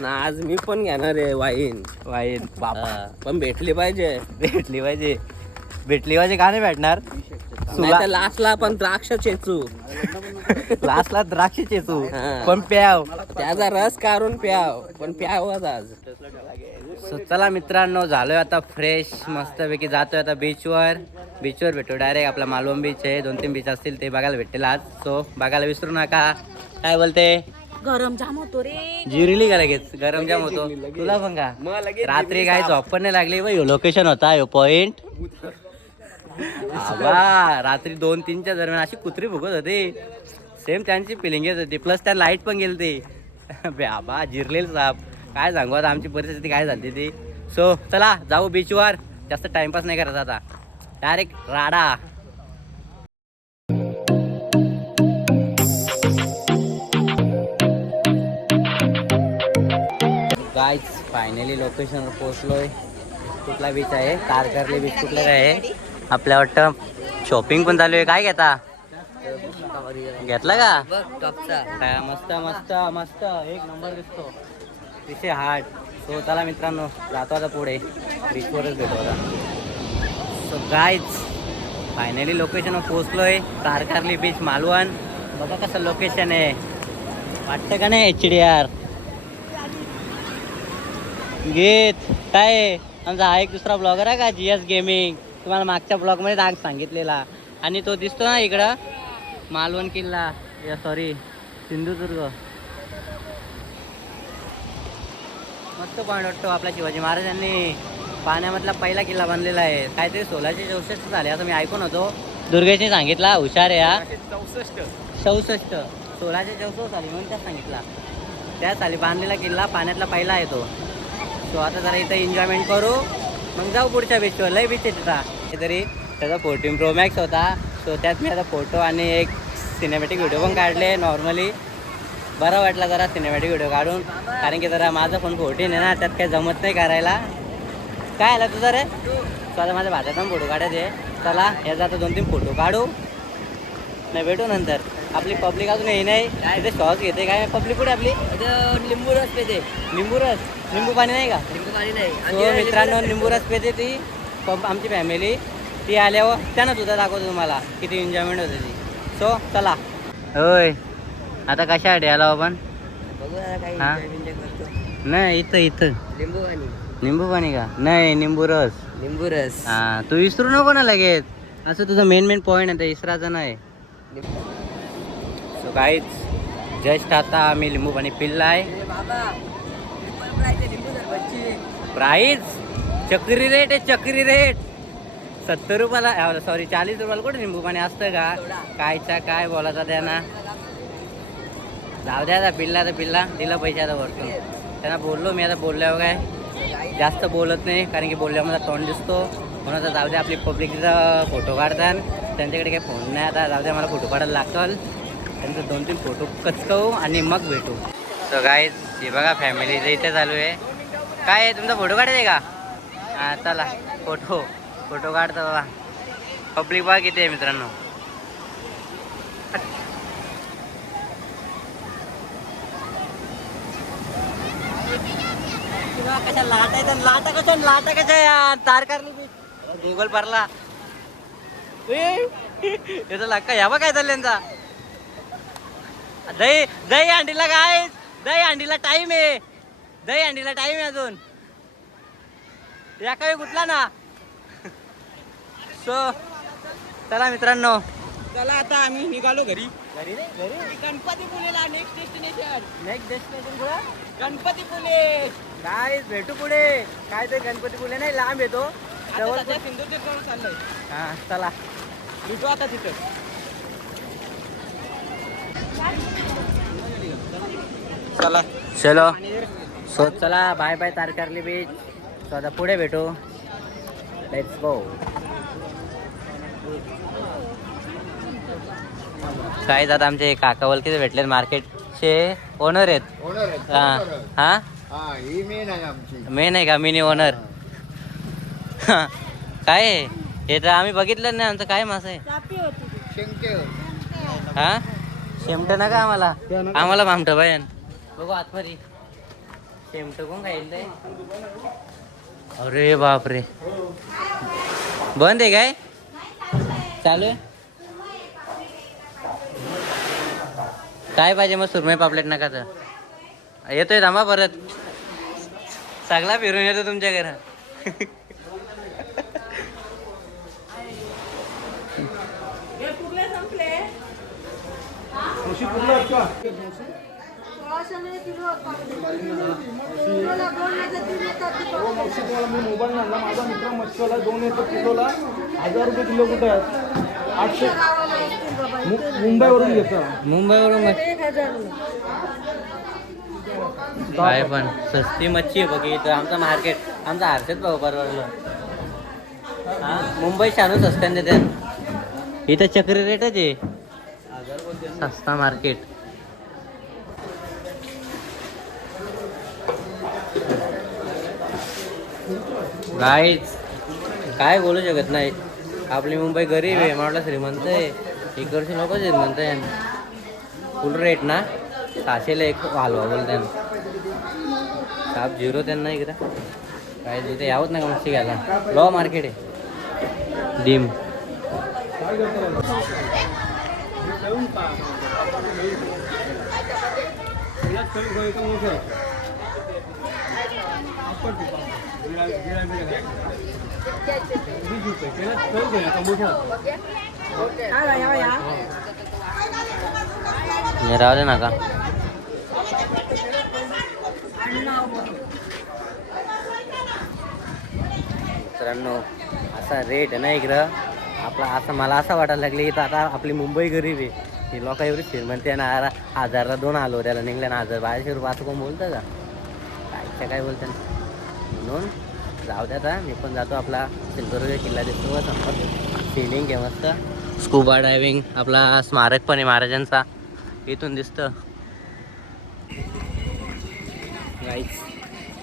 ना आज मी पण घेणार आहे वाईन. वाईन बाबा पण भेटली पाहिजे. भेटली पाहिजे. भेटली पाहिजे का नाही भेटणार? नाही लास्टला आपण द्राक्ष चेचू. लास्टला द्राक्ष चेचू हा. पण प्याव. त्याचा रस काढून प्याव पण प्यावच आज. सो चला मित्रांनो, झालोय आता फ्रेश मस्तपैकी. जातोय आता बीचवर भेटू डायरेक्ट. आपला मालवण बीच आहे, 2-3 बीच असतील ते बघायला भेटतील आज. सो बघायला विसरू नका. काय बोलते? गरम जाम होतो रे. जिरली का लगेच? गरम जाम होतो तुला पण का? रात्री काही झोप पण नाही लागली. ह्यो लोकेशन होता, ह्यो पॉइंट. रात्री 2-3च्या दरम्यान अशी कुत्री भुकत होती. सेम त्यांची फिलिंग येत होती. प्लस त्या लाईट पण गेली ती. बाबा जिरलेल साप. काय सांगू आता आमची परिस्थिती काय झाली ती. सो चला जाऊ बीचवर. जास्त टाइमपास नाही करायचा आता, डायरेक्ट राडा. गाईज फायनली लोकेशनवर पोहोचलोय. कुठला बीच आहे? तारकर्ली बीच कुठला आहे? आपल्या वाटतं शॉपिंग पण चालू आहे. काय घेता? घेतला का? काय मस्त मस्त मस्त एक नंबर दिसतो. तिथे हार्ट. सो चला मित्रांनो, जातो आता पुढे. बीचवरच भेटू आता. सो गाईज फायनली लोकेशनवर पोहोचलोय. तारकर्ली बीच मालवण. बघा कसं लोकेशन आहे, वाटतं का नाही? HDR गीत काय आहे? आमचा हा एक दुसरा ब्लॉगर आहे का, GS गेमिंग. तुम्हाला मागच्या ब्लॉगमध्ये डाग सांगितलेला. आणि तो दिसतो ना इकडं, मालवण किल्ला, या सॉरी सिंधुदुर्ग. मस्त पॉईंट वाटतो. आपल्या शिवाजी महाराजांनी पाण्यामधला पहिला किल्ला बांधलेला आहे. काहीतरी 1664 झाले असं मी ऐकून होतो. दुर्गेशने सांगितला, हुशार आहे हा. 64 1664 साली म्हणून त्याच सांगितला. त्या साली बांधलेला किल्ला पाण्यातला पहिला आहे तो. सो आता जरा इथं एन्जॉयमेंट करू, मग जाऊ पुढच्या बीचवर. लय बीच आहे तिथं. काहीतरी त्याचा 14 Pro Max होता. सो त्यात मी आता फोटो आणि एक सिनेमॅटिक व्हिडिओ पण काढले. नॉर्मली बरं वाटला जरा सिनेमॅटिक व्हिडिओ काढून, कारण की जरा माझा फोन 14 आहे ना, त्यात काही जमत नाही करायला. काय आला तुझं रे? चला माझ्या भाच्याचा पण फोटो काढायचे. चला याचा आता 2-3 फोटो काढू, नाही भेटू नंतर. आपली पब्लिक अजून हे नाही तिथे शॉर्ट घेते. काय पब्लिक कुठे आपली? लिंबू रस पेते. लिंबू रस, लिंबू पाणी नाही का? लिंबू पाणी नाही. हो मित्रांनो, लिंबू रस पेते ती आमची फॅमिली. ती आल्यावर त्यानं सुद्धा दाखवतो तुम्हाला किती एन्जॉयमेंट होते ती. सो चला. होय आता कशासाठी आलो आपण? हा नाही, इथं लिंबू पाणी. लिंबू पाणी का? नाही, लिंबू रस. लिंबू रस. हा तू विसरू नको ना लगेच. असं तुझं मेन पॉईंट आहे, ते इसराचं नाही. सो गाईज जस्ट आता आम्ही लिंबू पाणी पिल्लाय. प्राईस चक्री रेट आहे, चक्री रेट. 70 रुपयाला, सॉरी 40 रुपयाला कुठे लिंबू पाणी असतं का? कायचा काय बोलायचा त्यांना. जाऊ द्या आता, पिल्ला तर पिल्ला, दिलं पैसे आता भरतो. त्यांना बोललो मी, आता बोलल्यावर काय जास्त बोलत नाही, कारण की बोलल्यावर मला तोंड दिसतो. म्हणून आता जाऊ द्या. आपली पब्लिकचा फोटो काढतात, त्यांच्याकडे काही फोन नाही. आता जाऊ द्या, मला फोटो काढायला लागल. त्यांचं 2-3 फोटो कचकवू आणि मग भेटू. सो गाईज हे बघा फॅमिलीचं इथे चालू आहे. काय आहे तुमचा फोटो काढायचा आहे का? हां चला फोटो काढतो बाबा. पब्लिक बघा किती आहे मित्रांनो. कशा लाटा कशा यार. तारकर्ली बीच गुगल भरला याचा लाका. या बा काय चाललं यांचा. दही अंडीला काय, दही अंडीला टाइम आहे. दही अंडीला टाइम आहे अजून. या काही कुठला ना. सो चला मित्रांनो, चला आता आम्ही निघालो घरी. घरी गणपतीपुळेला नेक्स्ट डेस्टिनेशन कुठं? गणपतीपुळे. काय भेटू पुढे. काय ते गणपतीपुळे नाही, लांब येतो. सिंधुदुर्ग चाललंय. हा चला भेटू आता तिथं. चला चलो. सो चला bye bye Tarkarli beach. So आता पुढे भेटू. Let's go. काय दादा आमचे काका वलकीचे भेटले, मार्केटचे ओनर आहेत. हा ही मेन आहे आमची. मेन आहे का? Mini owner. काय आहे हे तर आम्ही बघितलं नाही. आमचं काय मास आहे? शेंगटे. हा शेमट ना का आम्हाला, आम्हाला भामट बायन. बघू आतमध्ये. शेमट कोण खाईल ते? अरे बापरे, बंद आहे काय? चालू आहे. काय पाहिजे मग? सुरमई पापलेट नका तर. येतोय थांबा परत. सगळा फिरून येतो तुमच्या घरा. मोबाईल आणला माझा मित्र मच्छीवाला 2 येतो किलोला 1000 रुपये किलो कुठे आहेत? 800 मुंबईवरून घेतो. मुंबईवरून काय पण स्वस्ती मच्छी आहे बघ इथं. आमचं मार्केट, आमचा हर्षद भाऊ परवडलं. हा, मुंबई शानू स्वस्त्याने देते. इथं चक्री रेटच आहे, सस्ता मार्केट. गाईच काय बोलू शकत नाही. आपली मुंबई गरीब आहे, म्हटलं श्रीमंत आहे. इकडचे लोक श्रीमंत आहे. फुल रेट ना 600ला एक हलवा बोलते. साप 0 त्यांना इकडं काय तिथे यावंच नाही मच्छी घ्यायला. लॉ मार्केट आहे डीम. राहू दे नका. मित्रांनो असा रेट आहे ना इकडं आपला. असं मला असं वाटायला लागले की आता आपली मुंबई गरीब आहे. हे लोक एवढी श्रीमंती आहे ना. 1000ला 2 आलो त्याला निघल्या ना 1200 रुपये असं कोण बोलतं का? कायच्या काय बोलतं. म्हणून जाऊ द्या आता. मी पण जातो. आपला सिंधुदुर्ग किल्ला दिसतो समोर. सिलिंग आहे मस्त. स्कुबा डायव्हिंग आपला स्मारक पण आहे महाराजांचा इथून दिसतं. गाईच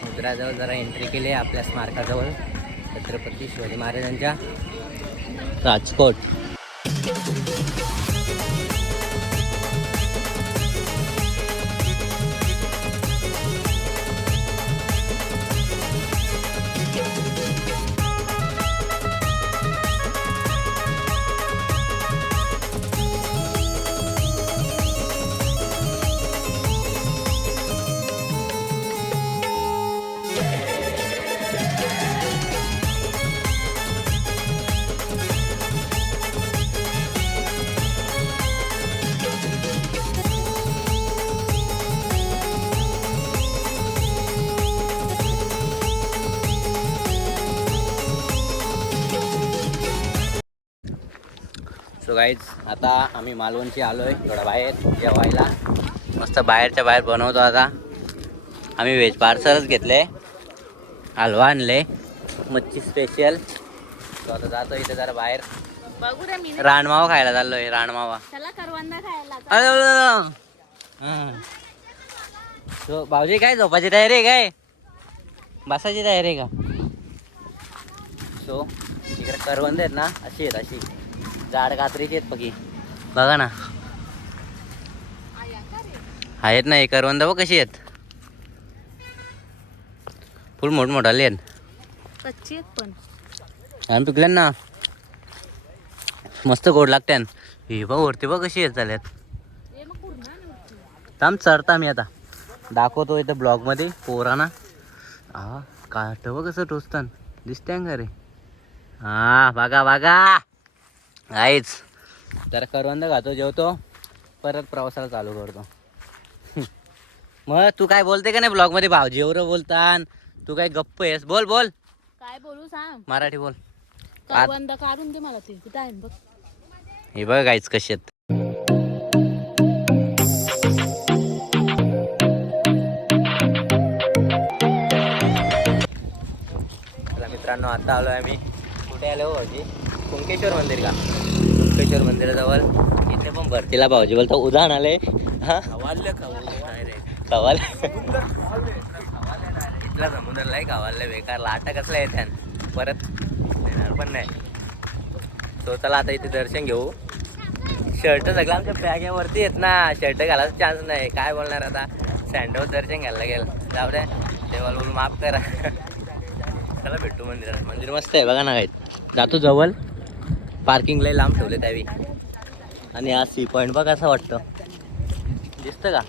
समुद्राजवळ जरा एंट्री केली आहे आपल्या स्मारकाजवळ छत्रपती शिवाजी महाराजांच्या राजकोट. सो गाईज आता आम्ही मालवणची आलो आहे थोडा बाहेर जेवायला. मस्त बाहेरच्या बाहेर बनवतो आता. आम्ही व्हेज पार्सलच घेतले. हलवा आणले मच्छी स्पेशल. तो आता जातो इथे जरा बाहेर. रानमावा खायला चाललो आहे. रानमावा. सो भाऊजी काय झोपायची तयारी आहे काय? बसायची तयारी आहे का? सो इकडे करवंद आहेत ना अशी आहेत. अशी जाड कात्रीची आहेत पकी. बघा ना आहेत ना. करवंद बघ कशी आहेत. फुल मोठमोठाले आहेत. कच्ची आहेत पण आणि पिकल्या ना मस्त गोड लागते. हे बघ वरती बघ कशी आहेत चालत. थांब चढता मी आता दाखवतो इथं ब्लॉगमध्ये पोरांना. हा काट बघ कसं टोचतान दिसतंय का रे? हा बघा बघा आईच. जरा करवंद खातो जेवतो परत प्रवासाला चालू करतो. मग तू काय बोलते का नाही ब्लॉगमध्ये? भाऊजी एवढं बोलतान तू काय गप्प आहेस? बोल बोल. काय बोलू सांग. मराठी बोल. करवंद काढून दे मला. ते कुठं आहे बघ. हे बघ गाईच कशी आहेत. मित्रांनो आता आलो आम्ही. कुठे आलो भाऊजी? कुंकेश्वर मंदिर का? कुंकेश्वर मंदिराजवळ. इथे पण भरतीला भाऊजी बोलतो उदाहरण आले. हा कवाल इथला समुद्रला कवालले बेकार. लाटा कसला येत्या परत येणार पण नाही. तो चला आता इथे दर्शन घेऊ. शर्ट सगळं आमच्या बॅगेवरती येत ना. शर्ट घालायचा चान्स नाही. काय बोलणार आता. सँडवर दर्शन घ्यायला लागेल. जाऊ द्या देवाला बोलून माफ करा. चला भेटू मंदिरात. मंदिर मस्त आहे बघा ना काही. जातो जवळ. पार्किंग लय लांब ठेवले त्यावेळी. आणि हा सी पॉईंट बघ असं वाटतं. दिसतं का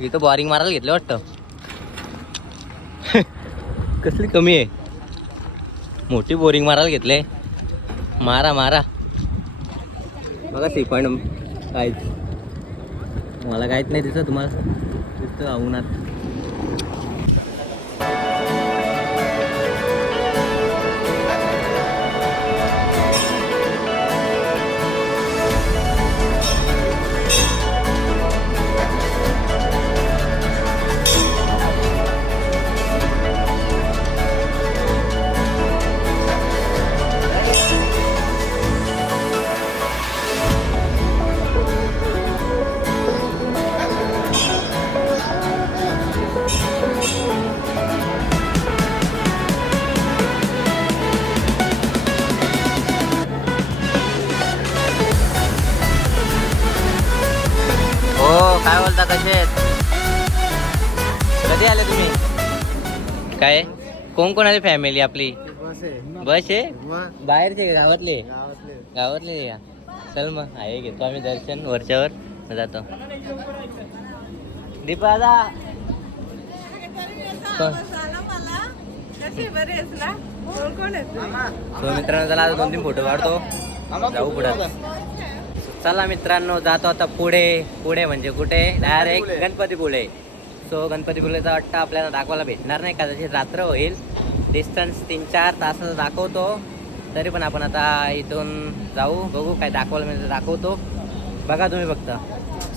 इथं बॉरिंग मारायला घेतलं वाटतं. कसली कमी आहे. मोठी बोरिंग मारायला घेतले. मारा मारा बघा सी पॉईंट. काहीच मला काहीच नाही दिसत. तुम्हाला दिसतं का उन्हात. हो काय बोलता कसे आहेत. कधी आले तुम्ही. काय कोण कोण आले फॅमिली आपली. बस आहे बाहेरचे का गावातले. गावातले का. चल मग आहे घेतो आम्ही दर्शन वरच्यावर जातो. दीपा दादा मित्रांनो चला आता 2-3 फोटो काढतो. जाऊ पुढे. चला मित्रांनो जातो आता पुढे. पुढे म्हणजे कुठे डायरेक्ट गणपतीपुळे. सो गणपतीपुळेचा वाटतं आपल्याला दाखवायला भेटणार नाही कदाचित रात्र होईल. डिस्टन्स 3-4 तासाचं दाखवतो. तरी पण आपण आता इथून जाऊ बघू काय दाखवायला म्हणजे दाखवतो. बघा तुम्ही फक्त.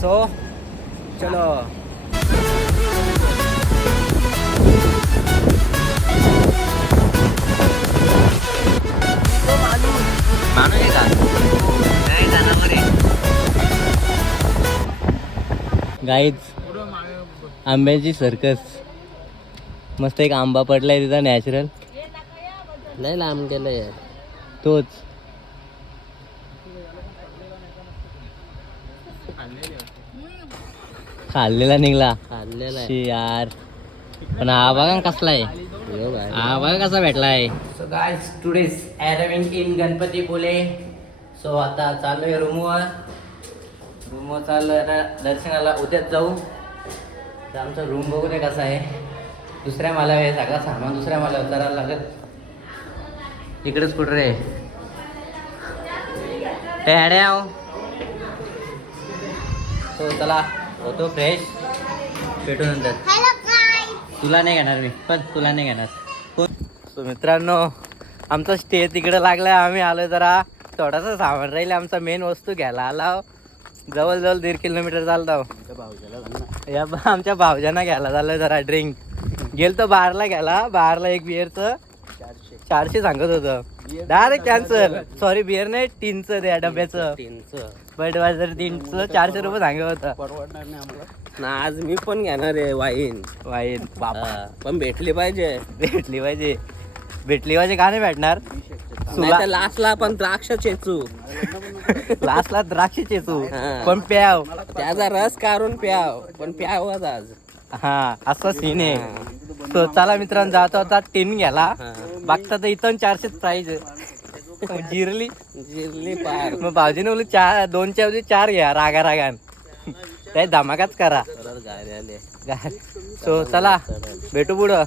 सो चलो. मानू आहे का नाही जाणार गाईज. आंब्याची सर्कस. मस्त एक आंबा पडलाय तिथं नॅचरल. लय लांब गेलंय तोच. खाल्लेला निघला. खाल्लेला यार. पण हा बघा कसला आहे. हा बघा कसा भेटलाय. So guys today's arriving in Ganpatipule. So आता चाललोय रूमवर चाललोय ना दर्शनाला. उद्याच जाऊ. तर आमचा रूम बघू दे कसा आहे. दुसऱ्या मला आहे सगळा सामान दुसऱ्या मला उतरायला लागत. इकडेच कुठं रे ॲड्याव. सो चला होतो फ्रेश. भेटू नंतर. तुला नाही घेणार मी पण तुला नाही घेणार. सो मित्रांनो आमचा स्टे तिकडे लागलाय. आम्ही आलो जरा थोडासा सामान राहिले. आमचा मेन वस्तू घ्यायला आला. जवळजवळ 1.5 किलोमीटर चालतो. या आमच्या भावजांना घ्यायला झालं जरा ड्रिंक. गेलतो बारला घ्यायला. बारला एक बिअरचं 400 सांगत होतं. Direct cancel. सॉरी बिअर नाही टीनचं त्या डब्याचं. बडवायझर 300 400 रुपये सांगत होतं. ना आज मी पण घेणार आहे वाईन. बाबा पण भेटली पाहिजे. भेटली पाहिजे का नाही भेटणार. लास्टला पण द्राक्ष चेचू. लास्टला द्राक्ष चेचू पण प्याव. त्याचा रस काढून प्याव पण प्यावच आज. हा असा सीन आहे. तो चला मित्रांनो जातो आता टीन घ्याला. बघता तर इथून 400 प्राईज. जिरली पार. मग भाऊजीने बोलू 2च्या ऐवजी 4 घ्या रागान. त्या धमाकाच करा. सो चला भेटू पुढं.